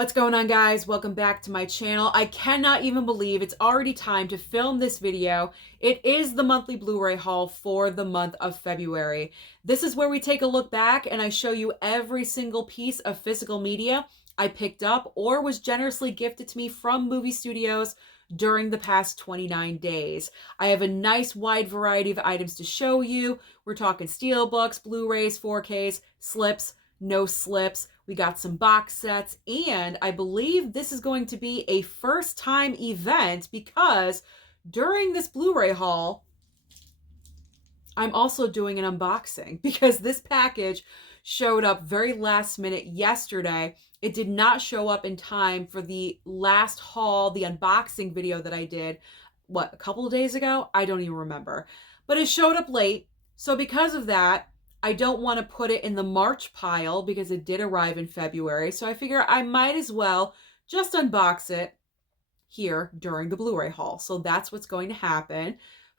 What's going on, guys? Welcome back to my channel. I cannot even believe it's already time to film this video. It is the monthly Blu-ray haul for the month of February. This is where we take a look back and I show you every single piece of physical media I picked up or was generously gifted to me from movie studios during the past 29 days. I have a nice wide variety of items to show you. We're talking Steelbooks, Blu-rays, 4Ks, slips, no slips. We got some box sets, and I believe this is going to be a first time event because during this Blu-ray haul, I'm also doing an unboxing because this package showed up very last minute yesterday. It did not show up in time for the last haul, the unboxing video that I did, a couple of days ago? I don't even remember. But it showed up late. So because of that, I don't want to put it in the March pile because it did arrive in February. So I figure I might as well just unbox it here during the Blu-ray haul. So that's what's going to happen.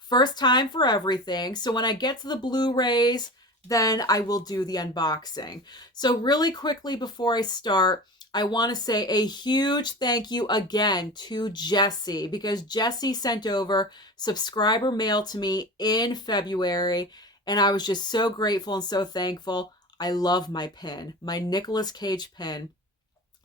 First time for everything. So when I get to the Blu-rays, then I will do the unboxing. So really quickly before I start, I want to say a huge thank you again to Jessie because Jessie sent over subscriber mail to me in February. And I was just so grateful and so thankful. I love my pin, my Nicolas Cage pin.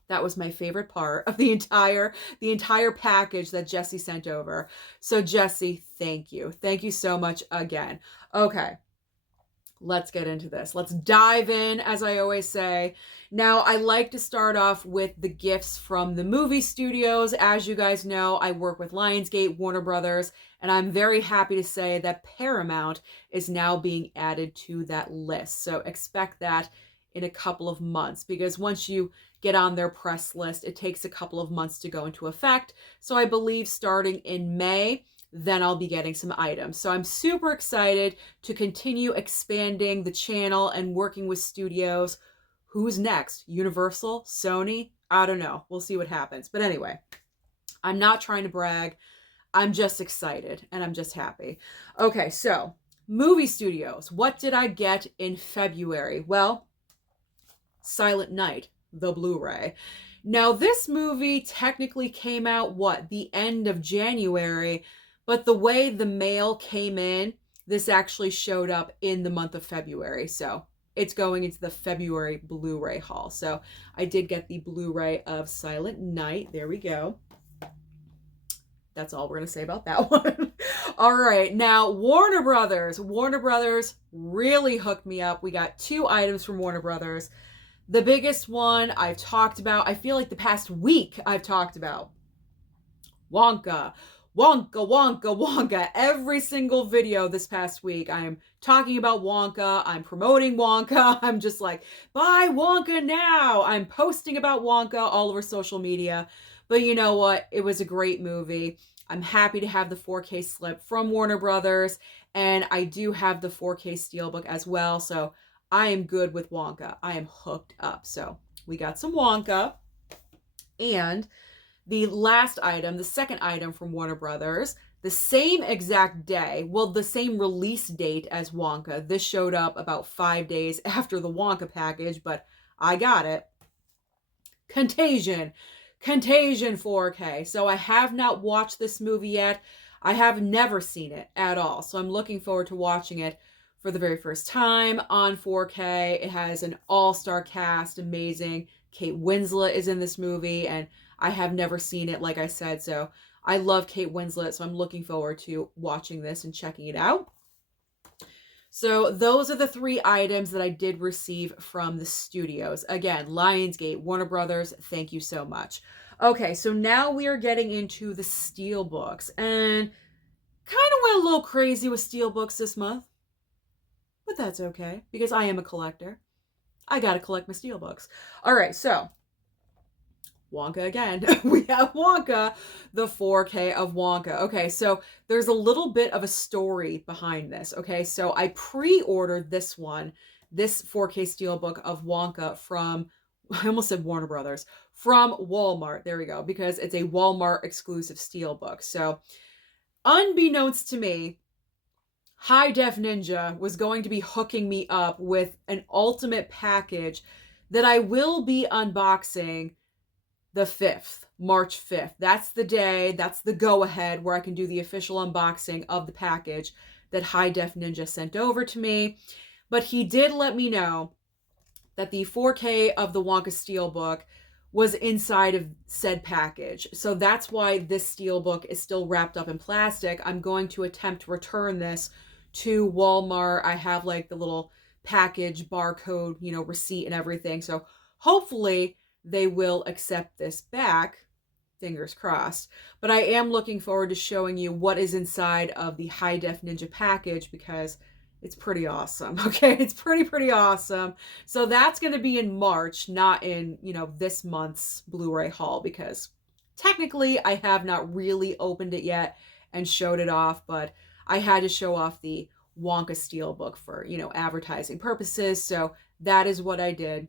That was my favorite part of the entire package that Jessie sent over. So Jessie, thank you. Thank you so much again. Okay. Let's get into this. Let's dive in, as I always say. Now, I like to start off with the gifts from the movie studios. As you guys know, I work with Lionsgate, Warner Brothers, and I'm very happy to say that Paramount is now being added to that list. So expect that in a couple of months because once you get on their press list, it takes a couple of months to go into effect. So I believe starting in May, then I'll be getting some items. So I'm super excited to continue expanding the channel and working with studios. Who's next? Universal? Sony? I don't know. We'll see what happens. But anyway, I'm not trying to brag. I'm just excited and I'm just happy. Okay, so movie studios. What did I get in February? Well, Silent Night, the Blu-ray. Now, this movie technically came out, the end of January, but the way the mail came in, this actually showed up in the month of February. So it's going into the February Blu-ray haul. So I did get the Blu-ray of Silent Night. There we go. That's all we're going to say about that one. All right. Now, Warner Brothers. Warner Brothers really hooked me up. We got 2 items from Warner Brothers. The biggest one I've talked about, I feel like the past week I've talked about. Wonka. Wonka, Wonka, Wonka. Every single video this past week, I'm talking about Wonka. I'm promoting Wonka. I'm just like, buy Wonka now. I'm posting about Wonka all over social media. But you know what? It was a great movie. I'm happy to have the 4K slip from Warner Brothers. And I do have the 4K Steelbook as well. So I am good with Wonka. I am hooked up. So we got some Wonka. And the last item, the second item from Warner Brothers, the same exact day, well, the same release date as Wonka. This showed up about 5 days after the Wonka package, but I got it. Contagion 4K. So I have not watched this movie yet. I have never seen it at all. So I'm looking forward to watching it for the very first time on 4K. It has an all-star cast, amazing. Kate Winslet is in this movie, and I have never seen it, like I said, so I love Kate Winslet, so I'm looking forward to watching this and checking it out. So those are the 3 items that I did receive from the studios. Again, Lionsgate, Warner Brothers, thank you so much. Okay, so now we are getting into the Steelbooks, and kind of went a little crazy with Steelbooks this month, but that's okay, because I am a collector. I gotta collect my Steelbooks. All right, so Wonka again. We have Wonka, the 4K of Wonka. Okay, so there's a little bit of a story behind this. Okay, so I pre-ordered this one, this 4K Steelbook of Wonka from, I almost said Warner Brothers, from Walmart. There we go, because it's a Walmart exclusive Steelbook. So unbeknownst to me, High Def Ninja was going to be hooking me up with an ultimate package that I will be unboxing the 5th, March 5th. That's the day, that's the go-ahead where I can do the official unboxing of the package that High Def Ninja sent over to me. But he did let me know that the 4K of the Wonka Steelbook was inside of said package. So that's why this Steelbook is still wrapped up in plastic. I'm going to attempt to return this to Walmart. I have like the little package barcode, you know, receipt and everything. So hopefully they will accept this back. Fingers crossed. But I am looking forward to showing you what is inside of the High Def Ninja package because it's pretty awesome. Okay, it's pretty awesome. So that's going to be in March, not in, you know, this month's Blu-ray haul, because technically I have not really opened it yet and showed it off, but I had to show off the Wonka Steelbook for, you know, advertising purposes. So that is what I did.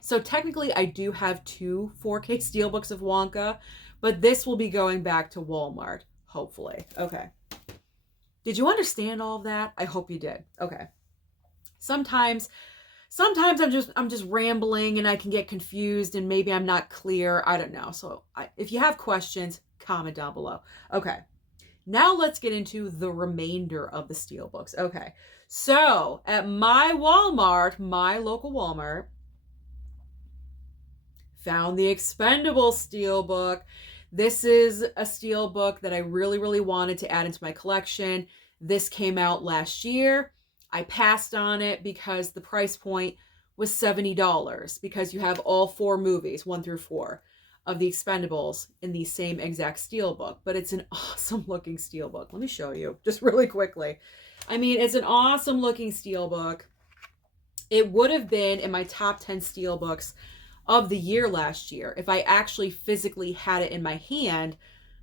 So technically I do have 2 4K Steelbooks of Wonka, but this will be going back to Walmart, hopefully. Okay. Did you understand all of that? I hope you did. Okay. Sometimes I'm just rambling and I can get confused and maybe I'm not clear. I don't know. So if you have questions, comment down below. Okay. Now let's get into the remainder of the Steelbooks. Okay. So at my Walmart, my local Walmart, found the Expendable Steelbook. This is a Steelbook that I really wanted to add into my collection. This came out last year. I passed on it because the price point was $70 because you have all 4 movies, 1 through 4, of the Expendables in the same exact Steelbook. But it's an awesome looking Steelbook. Let me show you just really quickly. I mean, it's an awesome looking Steelbook. It would have been in my top 10 Steelbooks of the year last year if I actually physically had it in my hand,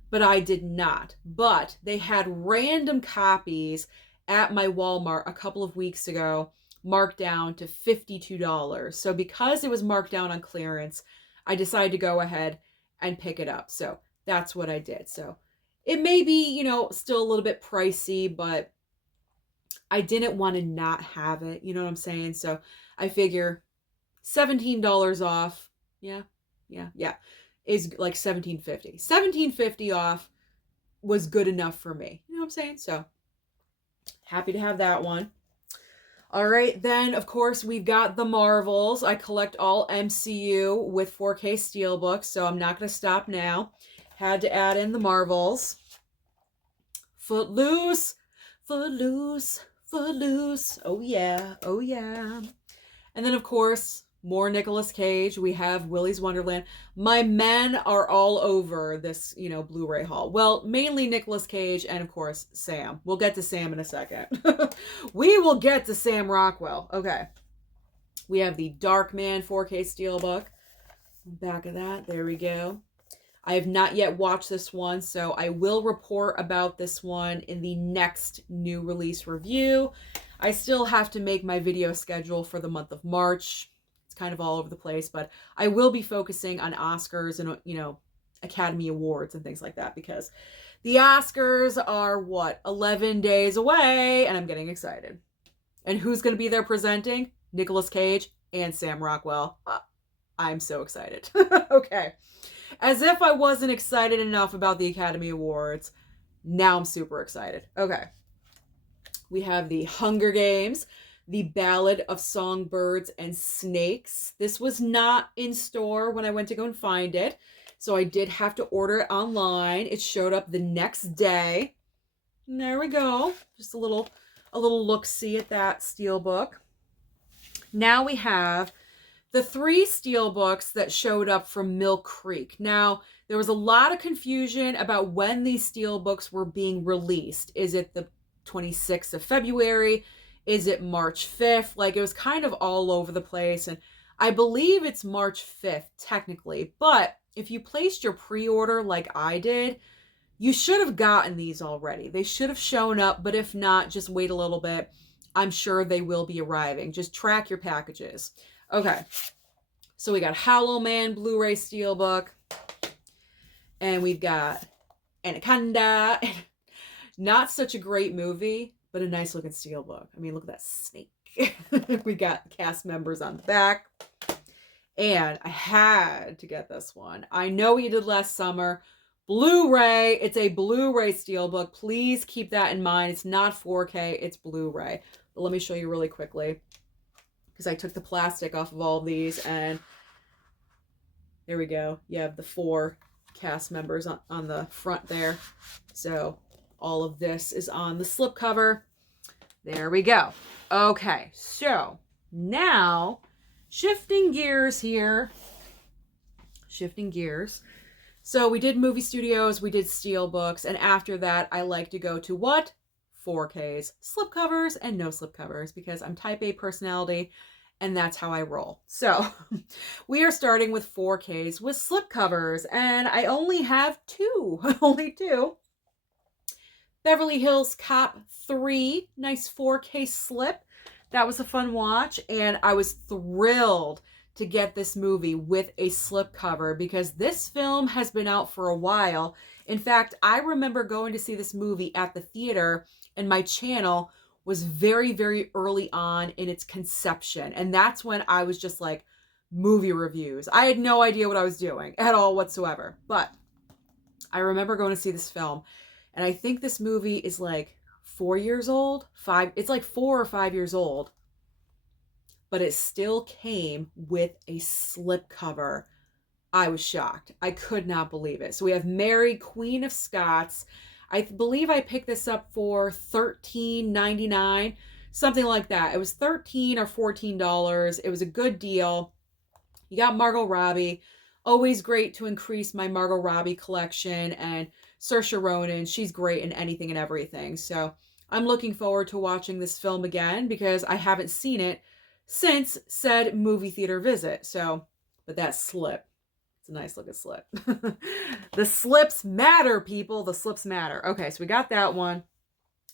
but I did not. But they had random copies at my Walmart a couple of weeks ago marked down to $52. So because it was marked down on clearance, I decided to go ahead and pick it up. So that's what I did. So it may be, you know, still a little bit pricey, but I didn't want to not have it. You know what I'm saying? So I figure $17 off, yeah, is like $17.50. $17.50 off was good enough for me. You know what I'm saying? So happy to have that one. All right, then of course we've got the Marvels. I collect all MCU with 4K Steelbooks, so I'm not going to stop now. Had to add in the Marvels. Footloose, Footloose, Footloose. Oh yeah, oh yeah. And then of course, more Nicolas Cage. We have Willy's Wonderland. My men are all over this, you know, Blu-ray haul. Well, mainly Nicolas Cage and, of course, Sam. We'll get to Sam in a second. We will get to Sam Rockwell. Okay. We have the Darkman 4K Steelbook. Back of that. There we go. I have not yet watched this one, so I will report about this one in the next new release review. I still have to make my video schedule for the month of March. It's kind of all over the place, but I will be focusing on Oscars and, you know, Academy Awards and things like that because the Oscars are, what, 11 days away, and I'm getting excited. And who's going to be there presenting? Nicolas Cage and Sam Rockwell. I'm so excited. Okay. As if I wasn't excited enough about the Academy Awards, now I'm super excited. Okay. We have the Hunger Games, the Ballad of Songbirds and Snakes. This was not in store when I went to go and find it, so I did have to order it online. It showed up the next day. And there we go. Just a little look-see at that Steelbook. Now we have the 3 Steelbooks that showed up from Mill Creek. Now, there was a lot of confusion about when these Steelbooks were being released. Is it the 26th of February? Is it March 5th? Like, it was kind of all over the place. And I believe it's March 5th, technically. But if you placed your pre-order like I did, you should have gotten these already. They should have shown up, but if not, just wait a little bit. I'm sure they will be arriving. Just track your packages. Okay. So we got Hollow Man Blu-ray Steelbook. And we've got Anaconda. Not such a great movie, but a nice looking Steelbook. I mean, look at that snake. We got cast members on the back. And I had to get this one. I know what you did last summer. Blu-ray. It's a Blu-ray Steelbook. Please keep that in mind. It's not 4K. It's Blu-ray. But let me show you really quickly, because I took the plastic off of all of these, and there we go. You have the 4 cast members on the front there. So all of this is on the slipcover. There we go. Okay, so now shifting gears here. Shifting gears. So we did movie studios, we did Steelbooks, and after that I like to go to what? 4Ks, slipcovers and no slipcovers, because I'm type A personality and that's how I roll. So we are starting with 4Ks with slipcovers, and I only have 2. Only 2. Beverly Hills Cop 3, nice 4K slip. That was a fun watch, and I was thrilled to get this movie with a slipcover because this film has been out for a while. In fact, I remember going to see this movie at the theater, and my channel was very, very early on in its conception. And that's when I was just like, movie reviews. I had no idea what I was doing at all whatsoever. But I remember going to see this film, and I think this movie is like 4 years old. It's like 4 or 5 years old. But it still came with a slipcover. I was shocked. I could not believe it. So we have Mary, Queen of Scots. I believe I picked this up for $13.99, something like that. It was $13 or $14. It was a good deal. You got Margot Robbie. Always great to increase my Margot Robbie collection. And Saoirse Ronan, she's great in anything and everything. So I'm looking forward to watching this film again because I haven't seen it since said movie theater visit. So, but that slip, it's a nice looking slip. The slips matter, people. The slips matter. Okay, so we got that one.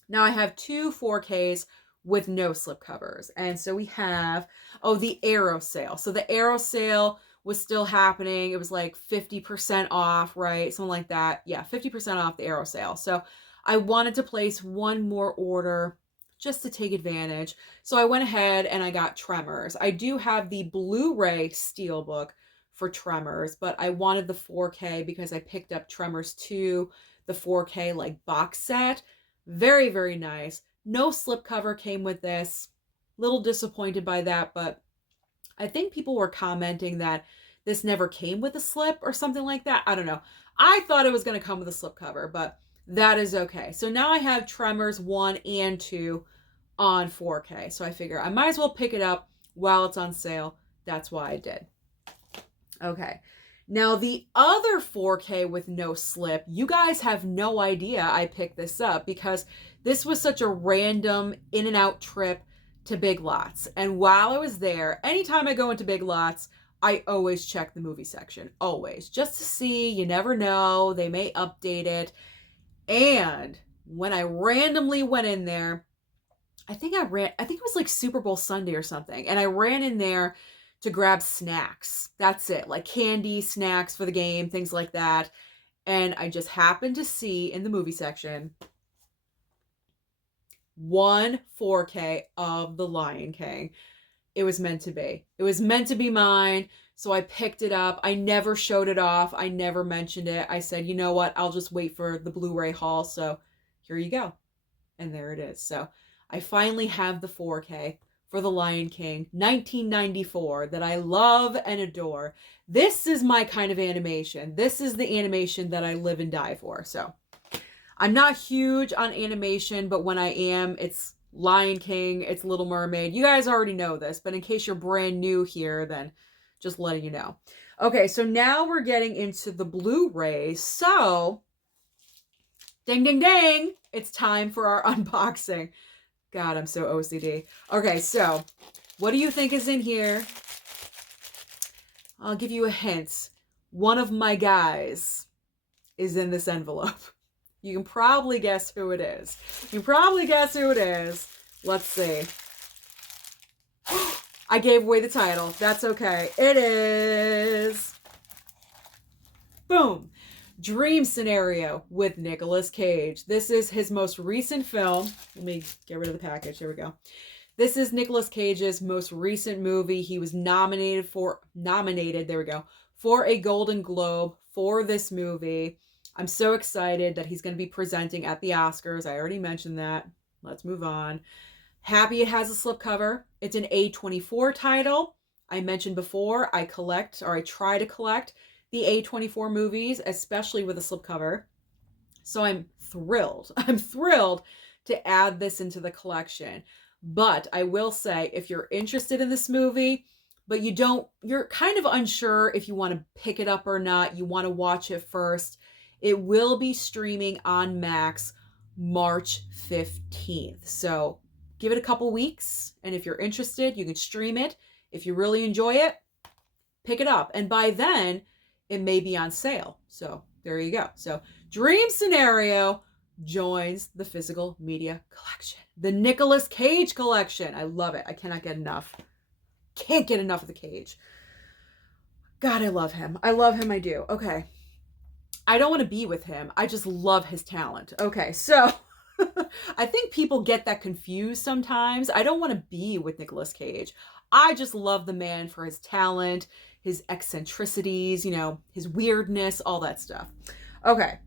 Now I have 2 4Ks with no slip covers. And so we have, the Arrow sale. So the Arrow sale was still happening. It was like 50% off, right? Something like that. Yeah, 50% off the Arrow sale. So I wanted to place one more order just to take advantage. So I went ahead and I got Tremors. I do have the Blu-ray Steelbook for Tremors, but I wanted the 4K because I picked up Tremors 2, the 4K like box set. Very, very nice. No slipcover came with this. Little disappointed by that, but I think people were commenting that this never came with a slip or something like that. I don't know. I thought it was going to come with a slipcover, but that is okay. So now I have Tremors 1 and 2 on 4K. So I figure I might as well pick it up while it's on sale. That's why I did. Okay. Now the other 4K with no slip, you guys have no idea I picked this up because this was such a random in and out trip to Big Lots. And while I was there, anytime I go into Big Lots, I always check the movie section. Always. Just to see. You never know. They may update it. And when I randomly went in there, I think it was like Super Bowl Sunday or something. And I ran in there to grab snacks. That's it. Like candy, snacks for the game, things like that. And I just happened to see in the movie section 1 4K of The Lion King. It was meant to be. It was meant to be mine. So I picked it up. I never showed it off. I never mentioned it. I said, you know what? I'll just wait for the Blu-ray haul. So here you go. And there it is. So I finally have the 4K for The Lion King, 1994, that I love and adore. This is my kind of animation. This is the animation that I live and die for. So I'm not huge on animation, but when I am, it's Lion King, it's Little Mermaid. You guys already know this, but in case you're brand new here, then just letting you know. Okay, so now we're getting into the Blu-rays. So, ding, ding, ding. It's time for our unboxing. God, I'm so OCD. Okay, so what do you think is in here? I'll give you a hint. One of my guys is in this envelope. You can probably guess who it is. You can probably guess who it is. Let's see. I gave away the title. That's okay. It is... Boom. Dream Scenario with Nicolas Cage. This is his most recent film. Let me get rid of the package. Here we go. This is Nicolas Cage's most recent movie. He was nominated, there we go, for a Golden Globe for this movie. I'm so excited that he's going to be presenting at the Oscars. I already mentioned that. Let's move on. Happy it has a slipcover. It's an A24 title. I mentioned before, I try to collect the A24 movies, especially with a slipcover. So I'm thrilled. I'm thrilled to add this into the collection. But I will say, if you're interested in this movie, but you're kind of unsure if you want to pick it up or not, you want to watch it first, it will be streaming on Max March 15th. So give it a couple weeks, and if you're interested, you can stream it. If you really enjoy it, pick it up. And by then, it may be on sale. So there you go. So Dream Scenario joins the physical media collection. The Nicolas Cage collection. I love it. I cannot get enough. Can't get enough of the Cage. God, I love him. I love him. I do. Okay. I don't want to be with him. I just love his talent. Okay, so I think people get that confused sometimes. I don't want to be with Nicolas Cage. I just love the man for his talent, his eccentricities, his weirdness, all that stuff. Okay,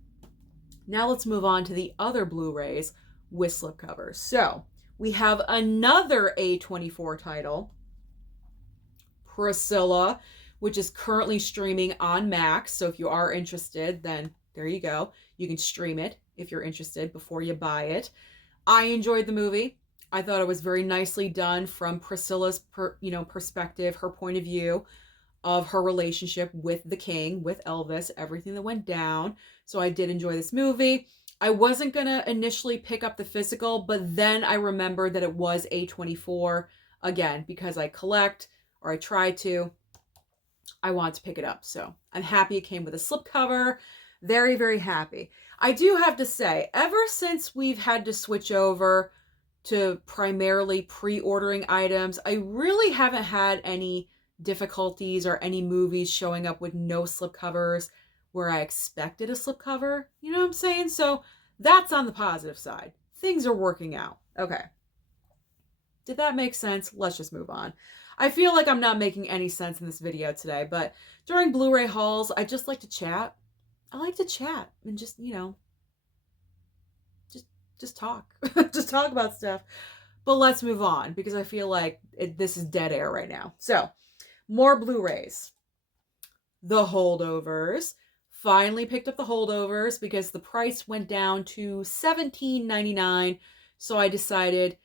now let's move on to the other Blu-rays with slipcovers. So we have another A24 title, Priscilla, which is currently streaming on Max. So if you are interested, then there you go. You can stream it if you're interested before you buy it. I enjoyed the movie. I thought it was very nicely done from Priscilla's perspective, her point of view of her relationship with the king, with Elvis, everything that went down. So I did enjoy this movie. I wasn't going to initially pick up the physical, but then I remembered that it was A24 again, because I collect, or I try to. I want to pick it up. So I'm happy it came with a slipcover. Very, very happy. I do have to say, ever since we've had to switch over to primarily pre-ordering items, I really haven't had any difficulties or any movies showing up with no slipcovers where I expected a slipcover. You know what I'm saying? So that's on the positive side. Things are working out. Okay. Did that make sense? Let's just move on. I feel like I'm not making any sense in this video today, but during Blu-ray hauls, I just like to chat. I like to chat and just talk. Just talk about stuff. But let's move on, because I feel like this is dead air right now. So, more Blu-rays. The Holdovers. Finally picked up the Holdovers because the price went down to $17.99. So I decided,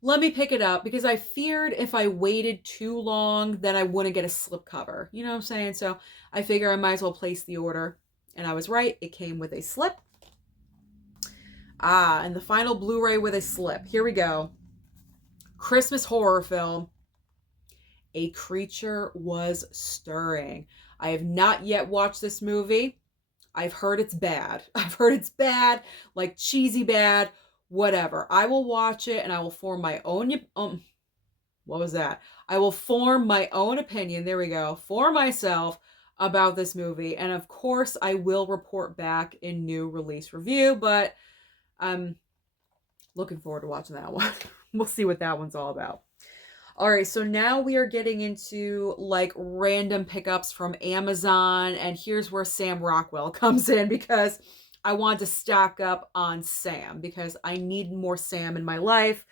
let me pick it up, because I feared if I waited too long, then I wouldn't get a slipcover. You know what I'm saying? So I figure I might as well place the order. And I was right. It came with a slip. And the final Blu-ray with a slip. Here we go. Christmas horror film. A Creature Was Stirring. I have not yet watched this movie. I've heard it's bad. I've heard it's bad, like cheesy bad, whatever. I will watch it and I will form my own, what was that? I will form my own opinion, there we go, for myself about this movie. And of course, I will report back in new release review, but I'm looking forward to watching that one. We'll see what that one's all about. All right, so now we are getting into like random pickups from Amazon, and here's where Sam Rockwell comes in, because I want to stock up on Sam, because I need more Sam in my life,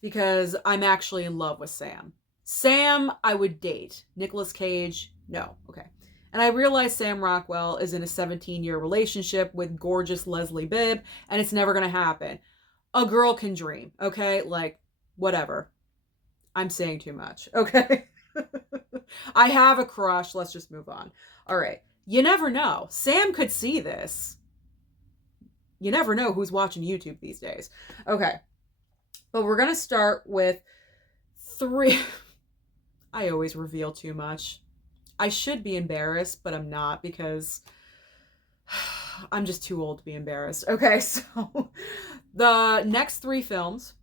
because I'm actually in love with Sam. Sam, I would date. Nicolas Cage, no. Okay. And I realize Sam Rockwell is in a 17-year relationship with gorgeous Leslie Bibb, and it's never going to happen. A girl can dream, okay? Like, whatever. I'm saying too much, okay? I have a crush. Let's just move on. All right. You never know. Sam could see this. You never know who's watching YouTube these days. Okay. But we're going to start with 3. I always reveal too much. I should be embarrassed, but I'm not, because I'm just too old to be embarrassed. Okay, so the next 3 films,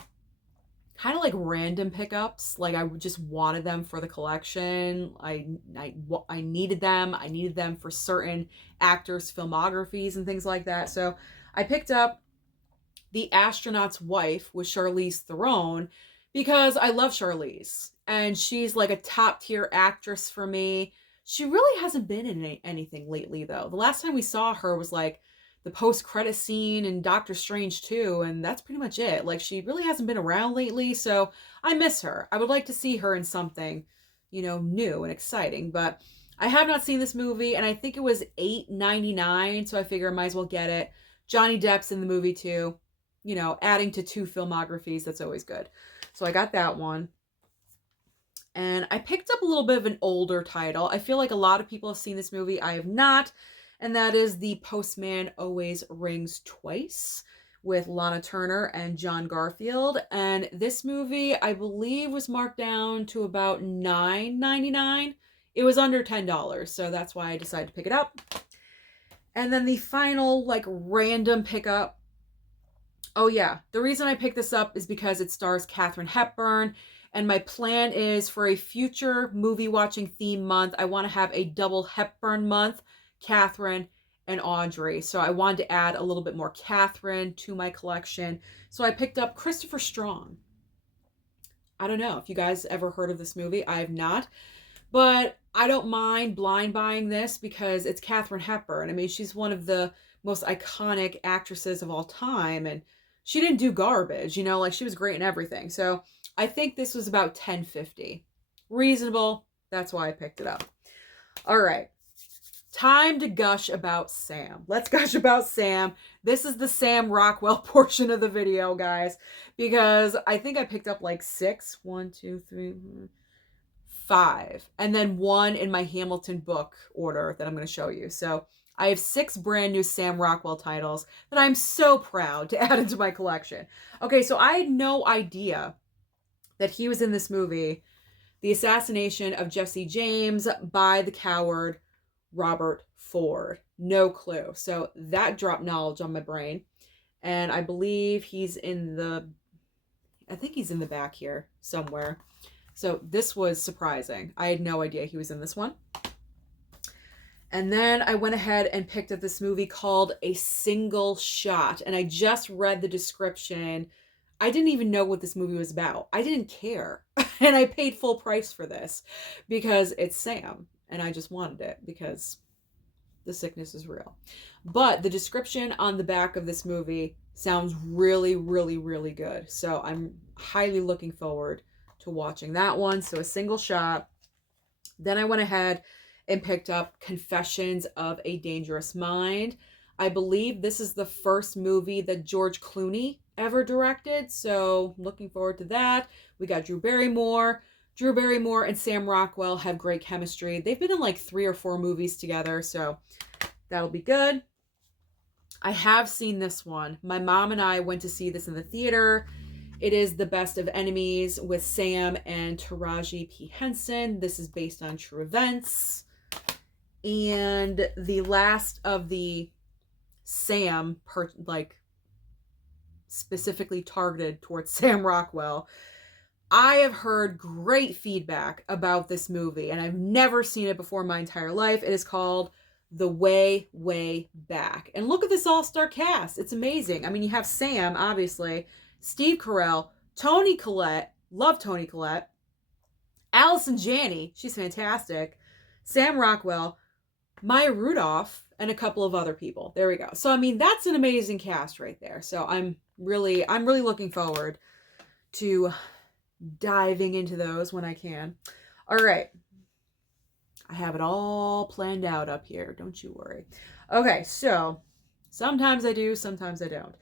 kind of like random pickups. Like I just wanted them for the collection. I needed them. I needed them for certain actors' filmographies and things like that. So I picked up The Astronaut's Wife with Charlize Theron, because I love Charlize and she's like a top tier actress for me. She really hasn't been in anything lately though. The last time we saw her was like the post credit scene in Doctor Strange 2, and that's pretty much it. Like she really hasn't been around lately, so I miss her. I would like to see her in something, new and exciting, but I have not seen this movie, and I think it was $8.99, so I figure I might as well get it. Johnny Depp's in the movie too. Adding to 2 filmographies, that's always good. So I got that one. And I picked up a little bit of an older title. I feel like a lot of people have seen this movie. I have not. And that is The Postman Always Rings Twice with Lana Turner and John Garfield. And this movie, I believe, was marked down to about $9.99. It was under $10, so that's why I decided to pick it up. And then the final, random pickup. Oh yeah, the reason I picked this up is because it stars Katharine Hepburn. And my plan is for a future movie watching theme month, I want to have a double Hepburn month, Katharine and Audrey. So I wanted to add a little bit more Katharine to my collection. So I picked up Christopher Strong. I don't know if you guys ever heard of this movie. I have not. But I don't mind blind buying this because it's Katharine Hepburn. I mean, she's one of the most iconic actresses of all time. And she didn't do garbage, she was great in everything. So I think this was about $10.50. Reasonable. That's why I picked it up. All right. Time to gush about Sam. Let's gush about Sam. This is the Sam Rockwell portion of the video, guys, because I think I picked up 6. 1, 2, 3, 5. And then 1 in my Hamilton book order that I'm going to show you. So I have 6 brand new Sam Rockwell titles that I'm so proud to add into my collection. Okay, so I had no idea that he was in this movie, The Assassination of Jesse James by the coward Robert Ford. No clue. So that dropped knowledge on my brain. And I believe he's in the back here somewhere. So this was surprising. I had no idea he was in this one. And then I went ahead and picked up this movie called A Single Shot. And I just read the description. I didn't even know what this movie was about. I didn't care. And I paid full price for this because it's Sam. And I just wanted it because the sickness is real. But the description on the back of this movie sounds really, really, really good. So I'm highly looking forward to watching that one. So A Single Shot. Then I went ahead and picked up Confessions of a Dangerous Mind. I believe this is the first movie that George Clooney ever directed, so looking forward to that. We got Drew Barrymore. Drew Barrymore and Sam Rockwell have great chemistry. They've been in 3 or 4 movies together, so that'll be good. I have seen this one. My mom and I went to see this in the theater. It is The Best of Enemies with Sam and Taraji P. Henson. This is based on true events. And the last of the Sam, specifically targeted towards Sam Rockwell. I have heard great feedback about this movie, and I've never seen it before in my entire life. It is called The Way, Way Back. And look at this all-star cast. It's amazing. I mean, you have Sam, obviously, Steve Carell, Toni Collette, love Toni Collette, Allison Janney, she's fantastic, Sam Rockwell, Maya Rudolph, and a couple of other people. There we go. So, I mean, that's an amazing cast right there. So I'm really looking forward to diving into those when I can. All right. I have it all planned out up here. Don't you worry. Okay, so sometimes I do, sometimes I don't.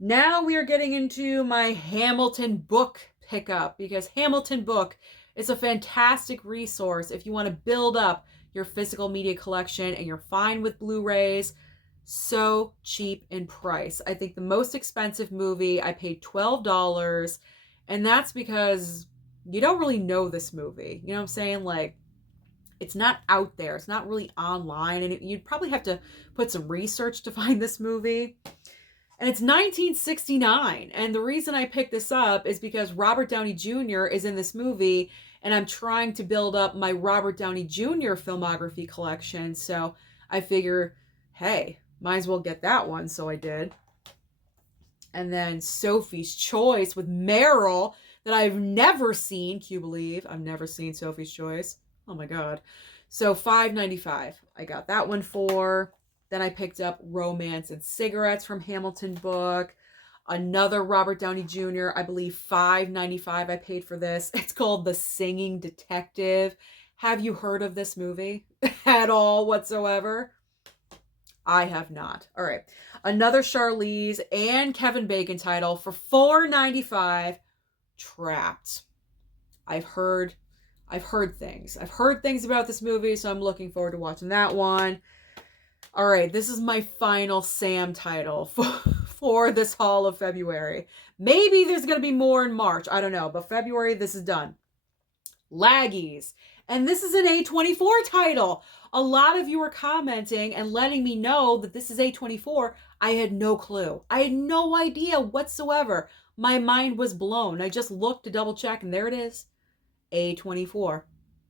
Now we are getting into my Hamilton book pickup, because Hamilton book is a fantastic resource if you want to build up your physical media collection and you're fine with Blu-rays. So cheap in price. I think the most expensive movie I paid $12, and that's because you don't really know this movie. You know what I'm saying? It's not out there. It's not really online, and you'd probably have to put some research to find this movie. And it's 1969, and the reason I picked this up is because Robert Downey Jr. is in this movie, and I'm trying to build up my Robert Downey Jr. filmography collection, so I figure, hey, might as well get that one, so I did. And then Sophie's Choice with Meryl that I've never seen. Can you believe I've never seen Sophie's Choice? Oh my God. So $5.95. I got that one for. Then I picked up Romance and Cigarettes from Hamilton Book. Another Robert Downey Jr., I believe $5.95 I paid for this. It's called The Singing Detective. Have you heard of this movie at all whatsoever? I have not. All right. Another Charlize and Kevin Bacon title for $4.95. Trapped. I've heard things. I've heard things about this movie, so I'm looking forward to watching that one. All right, this is my final Sam title for this haul of February. Maybe there's going to be more in March. I don't know, but February, this is done. Laggies. And this is an A24 title. A lot of you were commenting and letting me know that this is A24. I had no clue. I had no idea whatsoever. My mind was blown. I just looked to double check, and there it is. A24.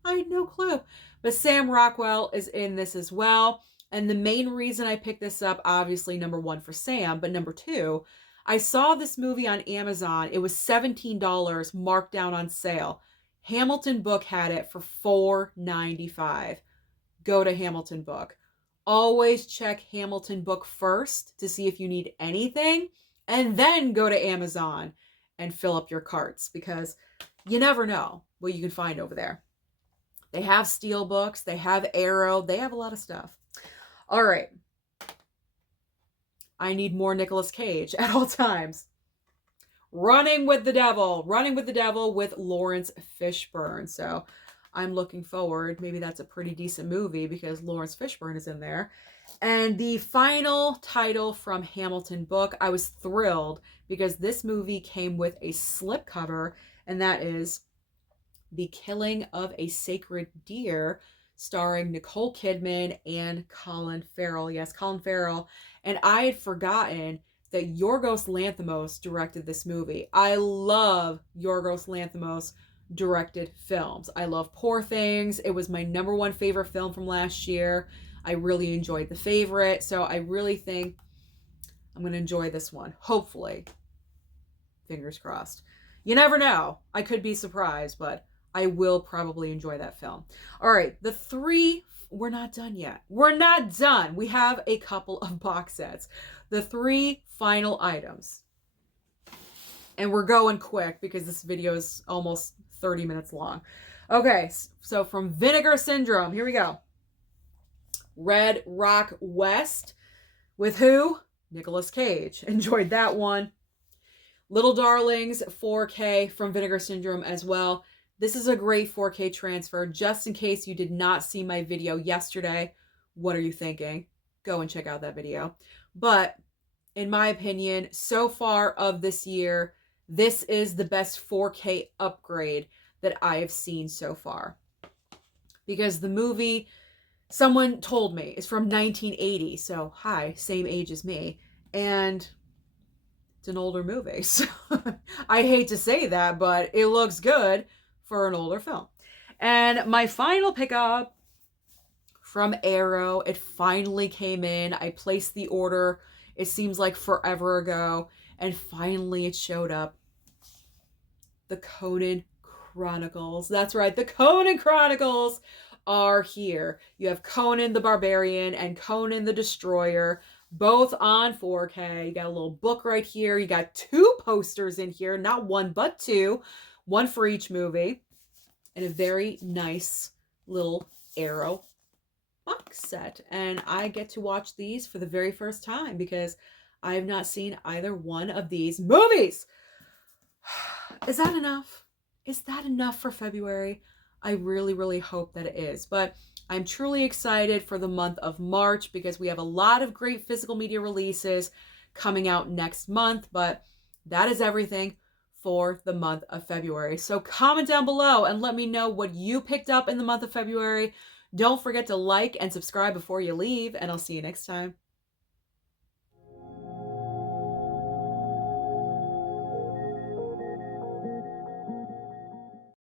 I had no clue. But Sam Rockwell is in this as well. And the main reason I picked this up, obviously, number one, for Sam, but number two, I saw this movie on Amazon. It was $17 marked down on sale. Hamilton Book had it for $4.95. Go to Hamilton Book. Always check Hamilton Book first to see if you need anything, and then go to Amazon and fill up your carts, because you never know what you can find over there. They have Steelbooks, they have Arrow, they have a lot of stuff. All right. I need more Nicolas Cage at all times. Running with the Devil with Lawrence Fishburne. So I'm looking forward. Maybe that's a pretty decent movie because Lawrence Fishburne is in there. And the final title from Hamilton Book, I was thrilled because this movie came with a slipcover, and that is The Killing of a Sacred Deer, starring Nicole Kidman and Colin Farrell. Yes, Colin Farrell. And I had forgotten that Yorgos Lanthimos directed this movie. I love Yorgos Lanthimos directed films. I love Poor Things. It was my number one favorite film from last year. I really enjoyed The Favorite. So I really think I'm going to enjoy this one. Hopefully. Fingers crossed. You never know. I could be surprised, but I will probably enjoy that film. All right, the three, we're not done yet. We're not done. We have a couple of box sets. The three final items. And we're going quick because this video is almost 30 minutes long. Okay, so from Vinegar Syndrome, here we go. Red Rock West with who? Nicolas Cage. Enjoyed that one. Little Darlings 4K from Vinegar Syndrome as well. This is a great 4K transfer. Just in case you did not see my video yesterday, what are you thinking? Go and check out that video. But in my opinion, so far of this year, this is the best 4K upgrade that I have seen so far. Because the movie, someone told me, is from 1980. So, hi, same age as me. And it's an older movie. So I hate to say that, but it looks good for an older film. And my final pickup from Arrow, it finally came in. I placed the order, it seems like forever ago, and finally it showed up. The Conan Chronicles. That's right, the Conan Chronicles are here. You have Conan the Barbarian and Conan the Destroyer, both on 4K. You got a little book right here. You got two posters in here, not one but two. One for each movie, and a very nice little Arrow box set. And I get to watch these for the very first time because I have not seen either one of these movies. Is that enough? Is that enough for February? I really, really hope that it is. But I'm truly excited for the month of March because we have a lot of great physical media releases coming out next month. But that is everything for the month of February. So comment down below and let me know what you picked up in the month of February. Don't forget to like and subscribe before you leave, and I'll see you next time.